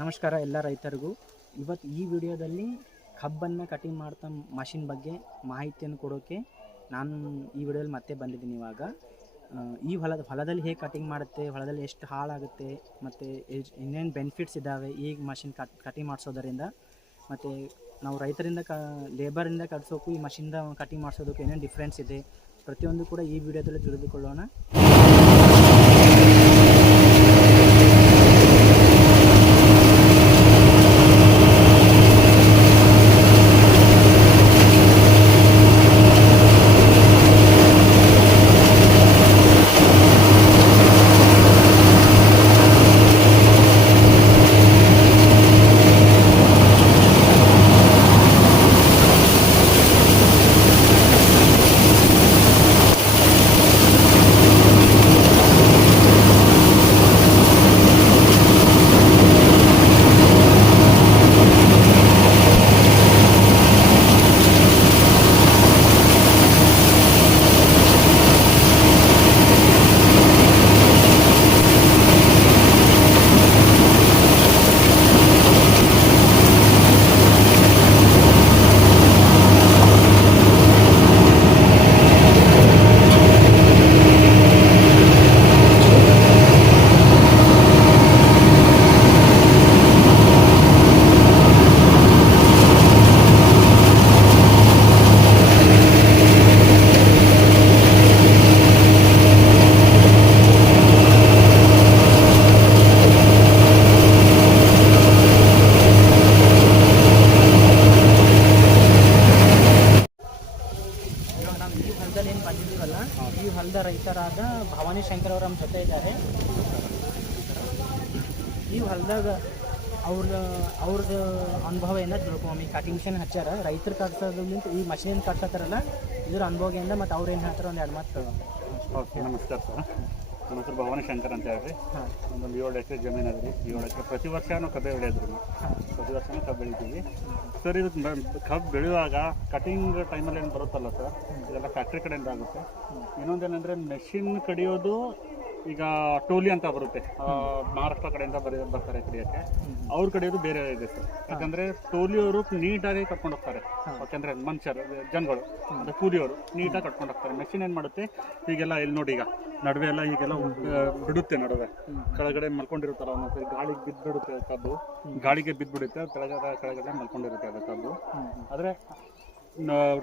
ನಮಸ್ಕಾರ ಎಲ್ಲ ರೈತರಿಗೂ. ಇವತ್ತು ಈ ವಿಡಿಯೋದಲ್ಲಿ ಕಬ್ಬನ್ನು ಕಟಿಂಗ್ ಮಾಡ್ತಾ ಮಷಿನ್ ಬಗ್ಗೆ ಮಾಹಿತಿಯನ್ನು ಕೊಡೋಕ್ಕೆ ನಾನು ಈ ವಿಡಿಯೋದಲ್ಲಿ ಮತ್ತೆ ಬಂದಿದ್ದೀನಿ. ಇವಾಗ ಈ ಹೊಲದಲ್ಲಿ ಹೇಗೆ ಕಟಿಂಗ್ ಮಾಡುತ್ತೆ, ಹೊಲದಲ್ಲಿ ಎಷ್ಟು ಹಾಳಾಗುತ್ತೆ ಮತ್ತು ಇನ್ನೇನು ಬೆನಿಫಿಟ್ಸ್ ಇದ್ದಾವೆ ಈ ಮಷಿನ್ ಕಟಿಂಗ್ ಮಾಡಿಸೋದರಿಂದ, ಮತ್ತು ನಾವು ರೈತರಿಂದ ಲೇಬರಿಂದ ಕಟ್ಸೋಕ್ಕೂ ಈ ಮಷಿನ್ದ ಕಟಿಂಗ್ ಮಾಡಿಸೋದಕ್ಕೂ ಏನೇನು ಡಿಫ್ರೆನ್ಸ್ ಇದೆ, ಪ್ರತಿಯೊಂದು ಕೂಡ ಈ ವಿಡಿಯೋದಲ್ಲಿ ತಿಳಿದುಕೊಳ್ಳೋಣ. ಬಂದಿದ್ದೀವಲ್ಲ, ಈ ಹೊಲದ ರೈತರಾದ ಭವಾನಿ ಶಂಕರ್ ಅವರು ನಮ್ಮ ಜೊತೆ ಇದ್ದಾರೆ. ಈ ಹೊಲದಾಗ ಅವ್ರದ್ದು ಅನುಭವ ಏನ ತಿಳ್ಕೊಂಬಿ. ಕಟಿಂಗ್ ಮಿಷನ್ ಹಚ್ಚಾರ, ರೈತರು ಕಟ್ಸೋದ್ರಿಂದ ಈ ಮಷಿನ್ ಕಟ್ಸತ್ತಾರಲ್ಲ, ಇದ್ರ ಅನುಭವದಿಂದ ಮತ್ತು ಅವ್ರು ಏನು ಹೇಳ್ತಾರೆ ಒಂದು ಎರಡು ಮಾತು. ಓಕೆ, ನಮಸ್ಕಾರ ಸರ್. ನಮ್ಮ ಹೆಸರು ಭವಾನಿ ಶಂಕರ್ ಅಂತ ಹೇಳ್ರಿ. ಒಂದು 7 ಎಕರೆ ಜಮೀನು ಅದ್ರಿ. 7 ಎಕರೆ ಪ್ರತಿ ವರ್ಷ ನಾವು ಕಬ್ಬೆ ಬೆಳೆಯೋದ್ರಿ. ಪ್ರತಿ ವರ್ಷನೂ ಕಬ್ಬು ಬೆಳಿತೀವಿ ಸರ್. ಇದು ಕಬ್ಬು ಬೆಳೆಯುವಾಗ ಕಟಿಂಗ್ ಟೈಮಲ್ಲಿ ಏನು ಬರುತ್ತಲ್ಲ ಸರ್, ಇದೆಲ್ಲ ಫ್ಯಾಕ್ಟ್ರಿ ಕಡೆಯಿಂದ ಆಗುತ್ತೆ. ಇನ್ನೊಂದೇನೆಂದರೆ ಮೆಷಿನ್ ಕಡಿಯೋದು ಈಗ ಟೋಲಿ ಅಂತ ಬರುತ್ತೆ, ಮಹಾರಾಷ್ಟ್ರ ಕಡೆಯಿಂದ ಬರ್ತಾರೆ ಕಡಿಯೋಕ್ಕೆ. ಅವ್ರ ಕಡಿಯೋದು ಬೇರೆ ಇದೆ ಸರ್. ಯಾಕಂದರೆ ಟೋಲಿಯವರು ನೀಟಾಗಿ ಕಟ್ಕೊಂಡು ಹೋಗ್ತಾರೆ. ಯಾಕಂದರೆ ಮನುಷ್ಯರು ಜನಗಳು ಅಂದರೆ ಕೂಲಿಯವರು ನೀಟಾಗಿ ಕಟ್ಕೊಂಡು ಹೋಗ್ತಾರೆ. ಮೆಷಿನ್ ಏನು ಮಾಡುತ್ತೆ, ಈಗೆಲ್ಲ ಇಲ್ಲಿ ನೋಡಿ, ಈಗ ನಡುವೆ ಎಲ್ಲ ಈಗೆಲ್ಲ ಬಿಡುತ್ತೆ. ನಡುವೆ ಕೆಳಗಡೆ ಮಲ್ಕೊಂಡಿರುತ್ತಲ್ಲ, ಒಂದೊಂದ್ಸರಿ ಗಾಳಿಗೆ ಬಿದ್ದುಬಿಡುತ್ತೆ ಕಬ್ಬು, ಗಾಳಿಗೆ ಬಿದ್ದುಬಿಡುತ್ತೆ, ಕೆಳಗಡೆ ಮಲ್ಕೊಂಡಿರುತ್ತೆ ಅದು ಕಬ್ಬು. ಆದರೆ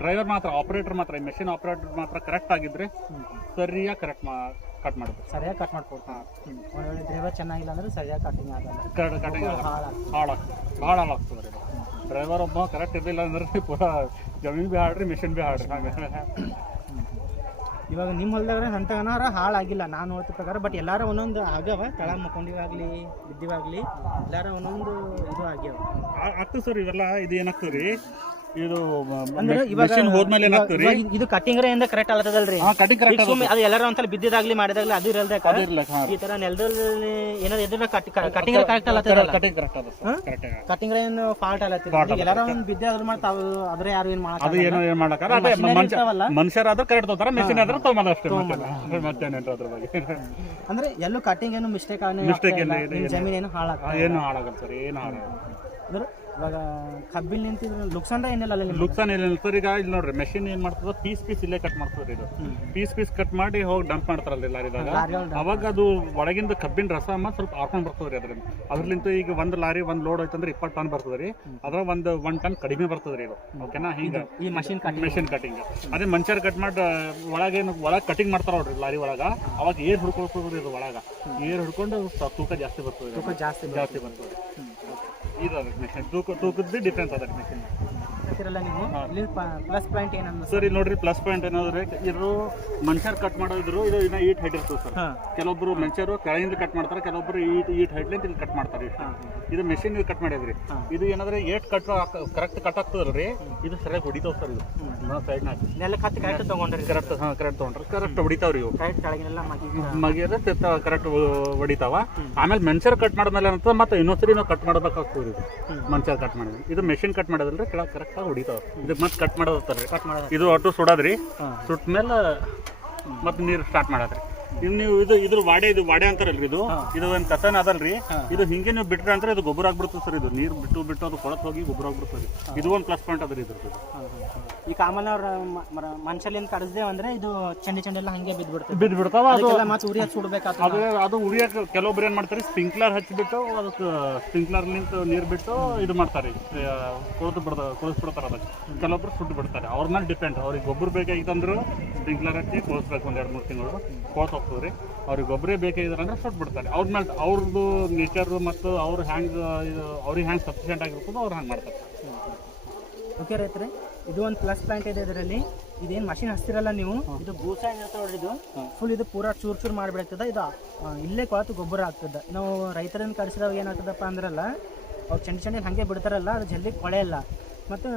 ಡ್ರೈವರ್ ಮಾತ್ರ, ಆಪರೇಟರ್ ಮಾತ್ರ, ಈ ಮೆಷಿನ್ ಆಪರೇಟರ್ ಮಾತ್ರ ಕರೆಕ್ಟ್ ಆಗಿದ್ರೆ ಸರಿಯಾಗಿ ಕಟ್ ಮಾಡುತ್ತೆ, ಸರಿಯಾಗಿ ಕಟ್ ಮಾಡ್ಕೊಡ್ತಾರೆ. ಒಳ್ಳೆ ಡ್ರೈವರ್ ಚೆನ್ನಾಗಿಲ್ಲ ಅಂದರೆ ಸರಿಯಾಗಿ ಕಟಿಂಗ್ ಆಗಲ್ಲ, ಕಟಿಂಗ್ ಭಾಳ ಹಾಳಾಗ್ತದೆ. ಡ್ರೈವರ್ ಒಬ್ಬ ಕರೆಕ್ಟ್ ಇರಲಿಲ್ಲ ಅಂದ್ರೆ ಪೂರಾ ಜಮೀನು ಭೀ ಹಾಡ್ರಿ, ಮೆಷಿನ್ ಭೀ ಹಾಡ್ರಿ. ಇವಾಗ ನಿಮ್ಮ ಹೊಲದಾಗ ಅಂತಗನಾರ ಹಾಳಾಗಿಲ್ಲ ನಾನು ನೋಡ್ತಿದ್ದ ಪ್ರಕಾರ. ಬಟ್ ಎಲ್ಲಾರು ಒಂದೊಂದು ಆಗ್ಯಾವ, ತಳ ಮಕ್ಕೊಂಡಿವಾಗಲಿ ಬಿದ್ದಿವಾಗಲಿ ಎಲ್ಲಾರ ಒಂದೊಂದು ಇದು ಆಗ್ಯಾವ. ಆಗ್ತದೆ ಸರ್. ಇವೆಲ್ಲ ಇದು ಏನಾಗ್ತದೆ ರೀ, ಇದು ಹೋದ್ಮೇಲೆ ಏನಾಗ್ತದೆ, ಇದು ಕಟಿಂಗ್ ಇಂದ ಕರೆಕ್ಟ್ ಆಗ್ತದಲ್ರಿ. ಅದು ಎಲ್ಲಾರ ಒಂದ್ಸಲ ಬಿದ್ದಿದಾಗ್ಲಿ ಮಾಡಿದಾಗ್ಲಿ ಅದು ಇರಲ್ದೆ, ಈ ತರ ನೆಲದಲ್ಲಿ ಏನಾದ್ರು ಎದ್ರ ಕಟಿಂಗ್ ಕರೆಕ್ಟ್ ಕಟಿಂಗ್ ಏನು ಫಾಲ್ಟ್ ಅಲ್ಲತ್ತಿರ. ಎಲ್ಲಾರ ಒಂದು ಬಿದ್ದೆ ಅದ್ರ ಮಾಡ್ತಾವ, ಅದ್ರ ಯಾರು ಏನ್ ಮಾಡಲ್ಲ. ಮನುಷ್ಯರಾದ್ರೂ ಕರೆಕ್ಟ್ ತಗೋತಾರ, ಮೆಷಿನ್ ಆದ್ರೂ ತಗೊಂಬಲ್ಲ ಅಷ್ಟೇ. ಅಂದ್ರೆ ಎಲ್ಲೂ ಕಟಿಂಗ್ ಏನು ಮಿಸ್ಟೇಕ್ ಜಮೀನ್ ಏನು ಹಾಳಾಗಲ್ಲ ಸರ್, ಏನು ಹಾಳಾಗಲ್ಲ. ಇವಾಗ ಕಬ್ಬಿಲ್ ನಿಂತಿದ್ರೆ ಲುಕ್ಸಾನ್ ಏನಿಲ್ಲ, ಲುಕ್ಸಾನ್ ಏನಿಲ್ಲ ಸರ್. ಈಗ ಇಲ್ಲಿ ನೋಡ್ರಿ, ಮೆಷಿನ್ ಏನ್ ಮಾಡ್ತದ, ಪೀಸ್ ಇಲ್ಲೇ ಕಟ್ ಮಾಡ್ತದೆ. ಇದು ಪೀಸ್ ಕಟ್ ಮಾಡಿ ಹೋಗಿ ಡಂಪ್ ಮಾಡ್ತಾರಲ್ಲ ಲಾರಿದಾಗ. ಅವಾಗ ಅದು ಒಳಗಿಂದ ಕಬ್ಬಿನ ರಸ ಸ್ವಲ್ಪ ಹಾಕೊಂಡ್ ಬರ್ತದ್ರಿ. ಅದ್ರಲಿಂತ ಈಗ ಒಂದು ಲಾರಿ ಒಂದು ಲೋಡ್ ಹೋಯ್ತಂದ್ರೆ 20 ಟನ್ ಬರ್ತದ್ರಿ. ಅದ್ರ ಒಂದು 1 ಟನ್ ಕಡಿಮೆ ಬರ್ತದ್ರಿ ಇದು. ಓಕೆನಾ, ಹಿಂಗ ಈ ಮೆಷಿನ್ ಕಟಿಂಗ್. ಅದೇ ಮನುಷ್ಯರ್ ಕಟ್ ಮಾಡಿ ಒಳಗೆ ಕಟಿಂಗ್ ಮಾಡ್ತಾರ ನೋಡ್ರಿ ಲಾರಿ ಒಳಗ, ಅವಾಗ ಏರ್ ಹಿಡ್ಕೊಳ್ತದ್ರಿ. ಇದು ಒಳಗ ಏರ್ ಹಿಡ್ಕೊಂಡು ತೂಕ ಜಾಸ್ತಿ ಬರ್ತದೆ, ಜಾಸ್ತಿ ಬರ್ತದೆ. ಇದು ಮೆಷಿನ್ ತೂಕದ್ದು ಡಿಫ್ರೆನ್ಸ್ ಅದ ಮೆಷಿನ್. ಪ್ಲಸ್ ಪಾಯಿಂಟ್ ಏನಂದ್ರೆ ಸರ್, ಇಲ್ಲಿ ನೋಡ್ರಿ, ಪ್ಲಸ್ ಪಾಯಿಂಟ್ ಏನಾದ್ರೆ ಇದು ಮನುಷ್ಯರು ಕಟ್ ಮಾಡೋದ್ರು ಇದು ಇನ್ನ ಈಟ್ ಹೈಟ್ ಇರ್ತದೆ ಸರ್. ಕೆಲವೊಬ್ರು ಮನುಷ್ಯರು ಕೆಳಗಿಂದ ಕಟ್ ಮಾಡ್ತಾರೆ, ಕೆಲವೊಬ್ರು ಈಟ್ ಹೈಟ್ಲಿಂದ ಇಲ್ಲಿ ಕಟ್ ಮಾಡ್ತಾರೆ. ಇದು ಮೆಷಿನ್ ಕಟ್ ಮಾಡಿದ್ರಿ. ಇದು ಏನಾದ್ರೆ ಏಟ್ ಕರೆಕ್ಟ್ ಕಟ್ ಆಗ್ತದಲ್ರಿ, ಇದು ಸರಿಯಾಗಿ ಹೊಡಿತಾವ್ ಸರ್. ಇದು ಸೈಡ್ನಾಗ ನೆಲಕ್ಕೆ ಹತ್ತಿ ಕರೆಕ್ಟ್ ತಗೊಂಡ್ರಿ, ಕರೆಕ್ಟ್ ತಗೊಂಡ್ರಿ, ಕರೆಕ್ಟ್ ಹೊಡಿತಾವ್ರಿ. ಇವು ಮಗಿದ್ರೆ ಕರೆಕ್ಟ್ ಹೊಡಿತಾವ. ಆಮೇಲೆ ಮನುಷ್ಯರು ಕಟ್ ಮಾಡಿದ್ಮೇಲೆ ಅಂತ ಮತ್ತೆ ಇನ್ನೊಂದ್ಸರಿ ನಾವು ಕಟ್ ಮಾಡಬೇಕಾಗ್ತದೆ. ಮನುಷ್ಯರು ಕಟ್ ಮಾಡಿದ್ರಿ, ಇದು ಮೆಷಿನ್ ಕಟ್ ಮಾಡೋದಲ್ರಿ, ಕೆಳಗೆ ಕರೆಕ್ಟ್ ಆಗಿ ಹೊಡಿತಾವ. ಇದು ಮತ್ತೆ ಕಟ್ ಮಾಡೋದತ್ತಲ್ರಿ, ಇದು ಒಟ್ಟು ಸುಡೋದ್ರಿ. ಸುಟ್ಟ ಮೇಲೆ ಮತ್ತೆ ನೀರು ಸ್ಟಾರ್ಟ್ ಮಾಡೋದ್ರಿ. ಇವ್ ನೀವು ಇದ್ರ ವಾಡೆ ಅಂತಾರಲ್ರಿ ಇದು ಒಂದು ಕಸನ್ ಅದಲ್ರಿ, ಇದು ಹಿಂಗೆ ನೀವು ಬಿಟ್ರೆ ಅಂದ್ರೆ ಇದು ಗೊಬ್ಬರ ಆಗ್ಬಿಡ್ತದೆ ಸರ್. ಇದು ನೀರು ಬಿಟ್ಟು ಅದು ಕೊಳತ್ ಹೋಗಿ ಗೊಬ್ಬರ ಆಗ್ಬಿಡ್ತದೆ. ಇದು ಒಂದು ಪ್ಲಸ್ ಪಾಯಿಂಟ್ ಅದ್ರಿ ಇದ್ರದ್ದು. ಈ ಕಾಮನ್ ಅವ್ರ ಮನುಷ್ಯಲಿಂದ ಕಡಿಸ್ದೇವ್ ಅಂದ್ರೆ ಇದು ಚಂಡಿ ಎಲ್ಲ ಹಂಗೆ ಬಿದ್ಬಿಡ್ತಾವ. ಅದು ಮತ್ತೆ ಉರಿಯ ಸುಡ್ಬೇಕಾಗ್ತದೆ. ಅದು ಉರಿಯಕ್ಕೆ ಕೆಲವೊಬ್ರು ಏನ್ ಮಾಡ್ತಾರೆ, ಸ್ಪ್ರಿಂಕ್ಲರ್ ಹಚ್ಚಿಬಿಟ್ಟು ಅದಕ್ಕೆ ಸ್ಪ್ರಿಂಕ್ಲರ್ಲಿಂತ ನೀರು ಬಿಟ್ಟು ಇದು ಮಾಡ್ತಾರೆ, ಕೊಳಿಸ್ಬಿಡ್ತಾರೆ. ಅದಕ್ಕೆ ಕೆಲವೊಬ್ರು ಸುಟ್ಟು ಬಿಡ್ತಾರೆ. ಅವ್ರ ಮೇಲೆ ಡಿಪೆಂಡ್. ಅವ್ರಿಗೆ ಗೊಬ್ಬರ ಬೇಕಾಗಿತ್ತಂದ್ರೆ ಸ್ಪ್ರಿಂಕ್ಲರ್ ಹಚ್ಚಿ ಕೊಳಿಸ್ಬೇಕು, 2-3 ತಿಂಗಳು ಕೊಳತ್ ಹೋಗ್ತದೆ ರೀ. ಅವ್ರಿಗೆ ಗೊಬ್ಬರ ಬೇಕಾಗಿದ್ರೆ ಅಂದ್ರೆ ಸುಟ್ಟು ಬಿಡ್ತಾರೆ. ಅವ್ರ ಮೇಲೆ ಅವ್ರದ್ದು ನೇಚರ್ ಮತ್ತು ಅವ್ರು ಅವ್ರಿಗೆ ಹ್ಯಾಂಗೆ ಸಫಿಷಿಯೆಂಟ್ ಆಗಿರ್ತದೋ ಅವ್ರು ಹಂಗೆ ಮಾಡ್ತಾರೆ. ಓಕೆ ರೈತರೆ, ಇದು ಒಂದು ಪ್ಲಸ್ ಪಾಯಿಂಟ್ ಇದೆ ಇದರಲ್ಲಿ. ಇದೇನು ಮಷಿನ್ ಹಚ್ತಿರಲ್ಲ ನೀವು, ಇದು ಬೂಸ ಏನಿರುತ್ತೆ ನೋಡ್ರಿ, ಇದು ಫುಲ್ ಇದು ಪೂರಾ ಚೂರು ಮಾಡಿಬಿಡ್ತದೆ. ಇದು ಇಲ್ಲೇ ಕೊಳತು ಗೊಬ್ಬರ ಆಗ್ತದೆ. ನಾವು ರೈತರನ್ನು ಕಡಿಸಿದಾಗ ಏನಾಗ್ತದಪ್ಪ ಅಂದ್ರಲ್ಲ, ಅವ್ರು ಚಂಡಿ ಹಾಗೆ ಬಿಡ್ತಾರಲ್ಲ, ಅದು ಜಲ್ದಿ ಕೊಳೆಯಲ್ಲ. ಮತ್ತು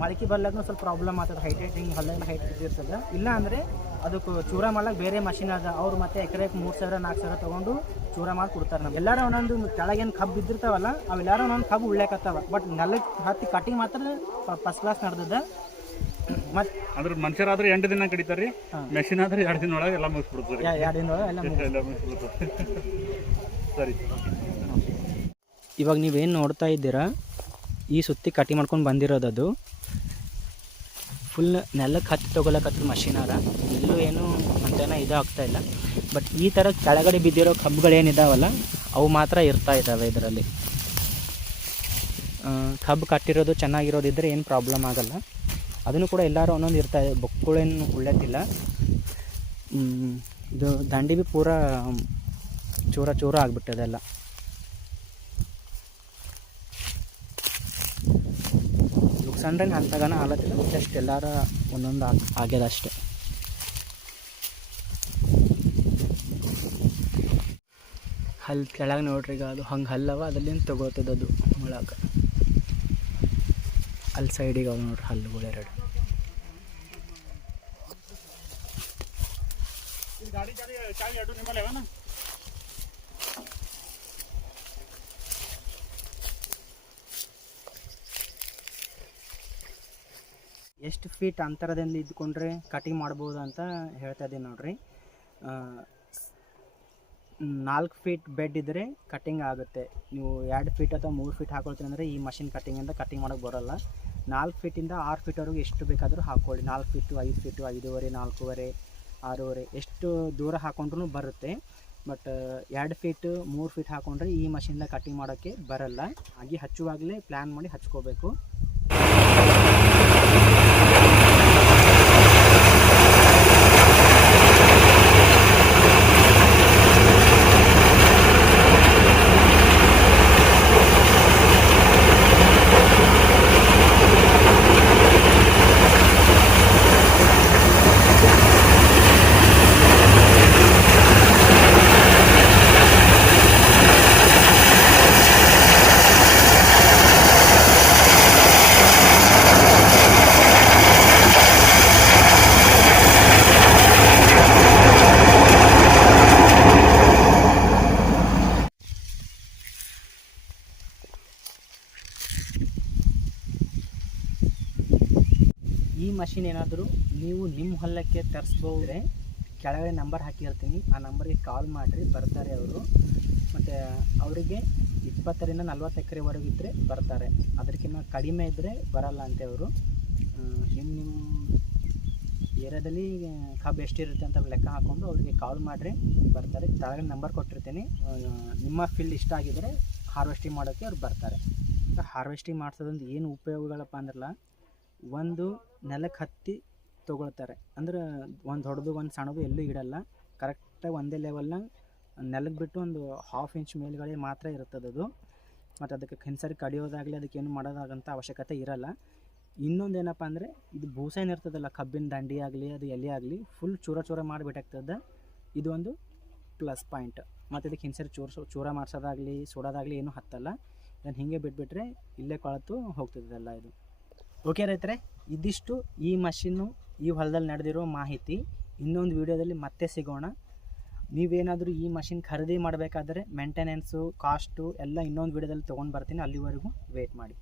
ಮೊಳಕೆ ಬರ್ಲಾಗೂ ಸ್ವಲ್ಪ ಪ್ರಾಬ್ಲಮ್ ಆಗ್ತದೆ. ಹಿಂಗೆ ಹೊಲದಲ್ಲಿ ಹೈಟ್ ಇರ್ತದೆ. ಇಲ್ಲ ಅಂದರೆ ಅದಕ್ಕೆ ಚೂರ ಮಾಡ್ಲಿಕ್ಕೆ ಬೇರೆ ಮಷಿನ್ ಅದ. ಅವ್ರು ಮತ್ತೆ ಎಕರೆಗೆ 3,000-4,000 ತೊಗೊಂಡು ಚೂರ ಮಾಡಿ ಕೊಡ್ತಾರೆ. ನಮ್ಗೆ ಎಲ್ಲರೂ ಒಂದೊಂದು ಕೆಳಗೇನು ಕಬ್ಬು ಬಿದ್ದಿರ್ತಾವಲ್ಲ, ಅವೆಲ್ಲರೂ ಒಂದೊಂದು ಕಬ್ಬು ಉಳ್ಳೆಕತ್ತಾವ. ಬಟ್ ನೆಲಕ್ಕೆ ಹತ್ತಿ ಕಟಿಂಗ್ ಮಾತ್ರ ಫಸ್ಟ್ ಕ್ಲಾಸ್ ನಡೆದದ. ಮತ್ತು ಅಂದ್ರೆ ಮನುಷ್ಯರಾದ್ರೆ 8 ದಿನ ಕಡಿತಾರೆ, ಮೆಷಿನ್ ಆದ್ರೆ 2 ದಿನ ಒಳಗೆ ಎಲ್ಲ ಮುಗಿಸ್ಬಿಡ್ತಾರೆ. 2 ದಿನ ಒಳಗೆ ಎಲ್ಲ ಮುಗಿಸ್ಬಿಡ್ತಾರೆ. ಸರಿ, ಇವಾಗ ನೀವೇನು ನೋಡ್ತಾ ಇದ್ದೀರಾ, ಈ ಸುತ್ತಿ ಕಟಿ ಮಾಡ್ಕೊಂಡು ಬಂದಿರೋದು ಫುಲ್ ನೆಲಕ್ಕೆ ಹತ್ತಿ ತೊಗೊಳಕತ್ರ ಮಷಿನ್ ಅದ. ಎಲ್ಲೂ ಏನು ಅಂತೇನೋ ಇದು ಆಗ್ತಾ ಇಲ್ಲ. ಬಟ್ ಈ ಥರ ಕೆಳಗಡೆ ಬಿದ್ದಿರೋ ಕಬ್ಬುಗಳೇನಿದಾವಲ್ಲ, ಅವು ಮಾತ್ರ ಇರ್ತಾ ಇದ್ದಾವೆ ಇದರಲ್ಲಿ. ಕಬ್ಬು ಕಟ್ಟಿರೋದು ಚೆನ್ನಾಗಿರೋದಿದ್ದರೆ ಏನು ಪ್ರಾಬ್ಲಮ್ ಆಗೋಲ್ಲ. ಅದನ್ನು ಕೂಡ ಎಲ್ಲರೂ ಒಂದೊಂದು ಇರ್ತಾಯಿದೆ. ಬೊಕ್ಕುಳೇನು ಉಳ್ಳೆತ್ತಿಲ್ಲ. ಇದು ದಂಡಿ ಭೀ ಪೂರಾ ಚೂರ ಆಗಿಬಿಟ್ಟದೆಲ್ಲ. ನುಕ್ಸಾನ್ರೇನು ಅಂತಗಾನ ಆಲತ್ತಿಲ್ಲ. ಜಸ್ಟ್ ಎಲ್ಲಾರ ಒಂದೊಂದು ಆಗ್ಯದ ಅಷ್ಟೆ. ಹಲ್ಲು ಕೆಳಗೆ ನೋಡ್ರಿ, ಈಗ ಅದು ಹಂಗೆ ಹಲ್ಲವ, ಅದಲ್ಲಿಂದ ತಗೋತದ ಅದು ಒಳಗೆ. ಅಲ್ಲಿ ಸೈಡಿಗೆ ಅವು ನೋಡ್ರಿ ಹಲ್ಲುಗಳು 2. ಎಷ್ಟು ಫೀಟ್ ಅಂತರದಲ್ಲಿ ಇದ್ಕೊಂಡ್ರೆ ಕಟಿಂಗ್ ಮಾಡ್ಬೋದು ಅಂತ ಹೇಳ್ತಾ ಇದ್ದೀನಿ ನೋಡ್ರಿ. 4 ಫೀಟ್ ಬೆಡ್ ಇದ್ದರೆ ಕಟಿಂಗ್ ಆಗುತ್ತೆ. ನೀವು 2 ಫೀಟ್ ಅಥವಾ 3 ಫೀಟ್ ಹಾಕೊಳ್ತೀರಿ ಅಂದರೆ ಈ ಮಷಿನ್ ಕಟಿಂಗಿಂದ ಕಟಿಂಗ್ ಮಾಡೋಕ್ಕೆ ಬರೋಲ್ಲ. 4 ಫೀಟಿಂದ 6 ಫೀಟ್ವರೆಗೂ ಎಷ್ಟು ಬೇಕಾದರೂ ಹಾಕ್ಕೊಳ್ಳಿ. 4 ಫೀಟು, 5 ಫೀಟು, 5.5, 4.5, 6.5 ಎಷ್ಟು ದೂರ ಹಾಕ್ಕೊಂಡ್ರೂ ಬರುತ್ತೆ. ಬಟ್ 2 ಫೀಟು 3 ಫೀಟ್ ಹಾಕ್ಕೊಂಡ್ರೆ ಈ ಮಷಿನ್ದ ಕಟಿಂಗ್ ಮಾಡೋಕ್ಕೆ ಬರಲ್ಲ. ಹಾಗೆ ಹಚ್ಚುವಾಗಲೇ ಪ್ಲ್ಯಾನ್ ಮಾಡಿ ಹಚ್ಕೋಬೇಕು. ಈ ಮಷಿನ್ ಏನಾದರೂ ನೀವು ನಿಮ್ಮ ಹೊಲಕ್ಕೆ ತರಿಸ್ಬೋದ್ರೆ ಕೆಳಗಡೆ ನಂಬರ್ ಹಾಕಿರ್ತೀನಿ. ಆ ನಂಬರ್ಗೆ ಕಾಲ್ ಮಾಡಿರಿ, ಬರ್ತಾರೆ ಅವರು. ಮತ್ತು ಅವರಿಗೆ 20ರಿಂದ 40 ಎಕರೆವರೆಗೂ ಇದ್ದರೆ ಬರ್ತಾರೆ. ಅದಕ್ಕಿಂತ ಕಡಿಮೆ ಇದ್ದರೆ ಬರಲ್ಲ ಅಂತೆ ಅವರು. ನಿಮ್ಮ ಏರಿಯಾದಲ್ಲಿ ಕಬ್ಬು ಎಷ್ಟಿರುತ್ತೆ ಅಂತ ಲೆಕ್ಕ ಹಾಕ್ಕೊಂಡು ಅವರಿಗೆ ಕಾಲ್ ಮಾಡಿರಿ, ಬರ್ತಾರೆ. ಕೆಳಗಡೆ ನಂಬರ್ ಕೊಟ್ಟಿರ್ತೀನಿ. ನಿಮ್ಮ ಫೀಲ್ಡ್ ಇಷ್ಟ ಆಗಿದ್ದರೆ ಹಾರ್ವೆಸ್ಟಿಂಗ್ ಮಾಡೋಕ್ಕೆ ಅವ್ರು ಬರ್ತಾರೆ. ಹಾರ್ವೆಸ್ಟಿಂಗ್ ಮಾಡಿಸೋದ್ರಿಂದ ಏನು ಉಪಯೋಗಗಳಪ್ಪ ಅಂದ್ರಲ್ಲ, ಒಂದು ನೆಲಕ್ಕೆ ಹತ್ತಿ ತೊಗೊಳ್ತಾರೆ. ಅಂದ್ರೆ ಒಂದು ದೊಡ್ಡದು ಒಂದು ಸಣ್ಣದು ಎಲ್ಲೂ ಇಡಲ್ಲ. ಕರೆಕ್ಟಾಗಿ ಒಂದೇ ಲೆವೆಲ್ನಾಗ ನೆಲಕ್ಕೆ ಬಿಟ್ಟು ಒಂದು 1/2 ಇಂಚ್ ಮೇಲ್ಗಡೆ ಮಾತ್ರ ಇರ್ತದೆ ಅದು. ಮತ್ತು ಅದಕ್ಕೆ ಖಿನ್ಸರಿ ಕಡಿಯೋದಾಗಲಿ ಅದಕ್ಕೇನು ಮಾಡೋದಾಗಂಥ ಅವಶ್ಯಕತೆ ಇರಲ್ಲ. ಇನ್ನೊಂದು ಏನಪ್ಪ ಅಂದರೆ, ಇದು ಬೂಸ ಏನಿರ್ತದಲ್ಲ, ಕಬ್ಬಿನ ದಂಡಿ ಆಗಲಿ ಅದು ಎಲೆ ಆಗಲಿ ಫುಲ್ ಚೂರ ಮಾಡಿಬಿಟ್ಟಾಗ್ತದೆ. ಇದು ಒಂದು ಪ್ಲಸ್ ಪಾಯಿಂಟ್. ಮತ್ತು ಇದಕ್ಕೆ ಖಿನ್ಸರಿ ಚೂರ ಮಾಡಿಸೋದಾಗಲಿ ಸುಡೋದಾಗಲಿ ಏನೂ ಹತ್ತಲ್ಲ. ಇದನ್ನು ಹೀಗೆ ಬಿಟ್ಬಿಟ್ರೆ ಇಲ್ಲೇ ಕೊಳತು ಹೋಗ್ತದೆಲ್ಲ ಇದು. ಓಕೆ ರೈತರೆ, ಇದಿಷ್ಟು ಈ ಮಷಿನ್ನು ಈ ಹೊಲದಲ್ಲಿ ನಡೆದಿರೋ ಮಾಹಿತಿ. ಇನ್ನೊಂದು ವೀಡಿಯೋದಲ್ಲಿ ಮತ್ತೆ ಸಿಗೋಣ. ನೀವೇನಾದರೂ ಈ ಮಷಿನ್ ಖರೀದಿ ಮಾಡಬೇಕಾದ್ರೆ ಮೇಂಟೆನೆನ್ಸು, ಕಾಸ್ಟು ಎಲ್ಲ ಇನ್ನೊಂದು ವೀಡಿಯೋದಲ್ಲಿ ತೊಗೊಂಡು ಬರ್ತೀನಿ. ಅಲ್ಲಿವರೆಗೂ ವೇಟ್ ಮಾಡಿ.